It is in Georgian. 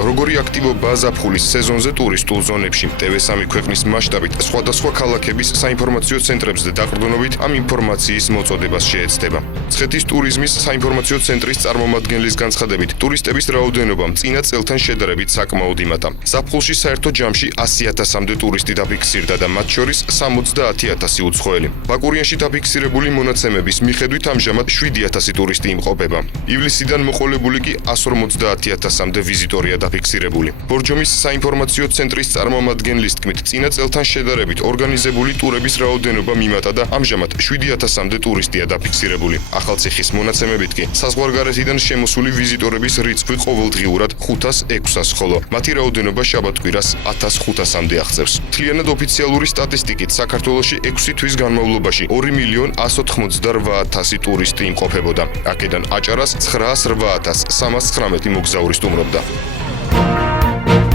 Როგორი აქტივობაა ზაფხულის სეზონზე ტურისტულ ზონებში? TV3 ქვეყნის მასშტაბით სხვადასხვა ქალაქების საინფორმაციო ცენტრებზე დაყრდნობით ამ ინფორმაციის მოწოდებას შეეცდება. მცხეთის ტურიზმის საინფორმაციო ცენტრის წარმომადგენლის განცხადებით, ტურისტების რაოდენობა წინა წელთან შედარებით საკმაოდ იმატა. ზაფხულში საერთო ჯამში 100,000-მდე ტურისტი დაფიქსირდა და მათ შორის 70,000 უცხოელი. ბაკურიანში დაფიქსირებული მონაცემების მიხედვით ამჟამად 7,000 ტურისტი იმყოფება. ივლისიდან მოყოლებული კი 150,000-მდე ვიზიტორია დაფიქსირებული. ბორჯომის საინფორმაციო ცენტრის წარმომადგენლის თქმით, წინა წელთან შედარებით ორგანიზებული ტურების რაოდენობა მიმატა და ამჟამად 7,000-მდე ტურისტია დაფიქსირებული. ახალციხის მონაცემებით კი საზღვარგარეთიდან შემოსული ვიზიტორების რიცხვი ყოველდღიურად 500-600, ხოლო მათი რაოდენობა შაბათ-კვირას 1,500-მდე აღწევს. მთლიანად ოფიციალური სტატისტიკით საქართველოში 6 თვის განმავლობაში 2,188,000 ტურისტი იმყოფებოდა. აქედან აჭარას 908,319 მოგზაური სტუმრობდა.